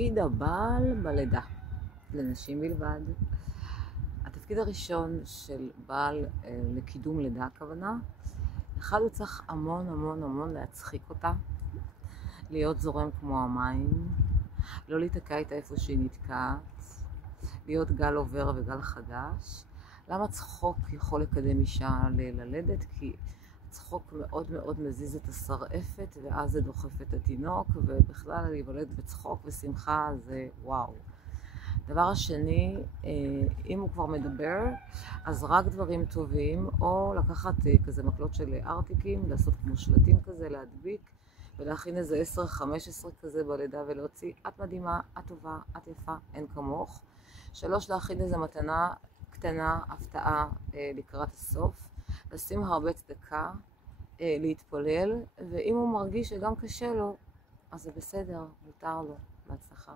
תפקיד הבעל בלידה, לנשים בלבד. התפקיד הראשון של בעל לקידום לידה הכוונה, אחד הוא צריך המון המון המון להצחיק אותה, להיות זורם כמו המים, לא להתקע איתה איפה שהיא נתקעת, להיות גל עובר וגל חדש. למה צחוק יכול לקדם אישה ללדת? כי צחוק מאוד מאוד מזיז את השרעפת, ואז זה דוחף את התינוק, ובכלל להיוולד בצחוק ושמחה זה וואו. דבר השני, אם הוא כבר מדבר, אז רק דברים טובים, או לקחת כזה מקלות של ארטיקים, לעשות כמו שלטים כזה, להדביק, ולהכין איזה 10-15 כזה בלידה ולהוציא, את מדהימה, את טובה, את יפה, אין כמוך. 3, להכין איזה מתנה קטנה, הפתעה לקראת הסוף, לשים הרבה צדקה, להתפלל, ואם הוא מרגיש שגם קשה לו, אז זה בסדר, מותר לו. בהצלחה.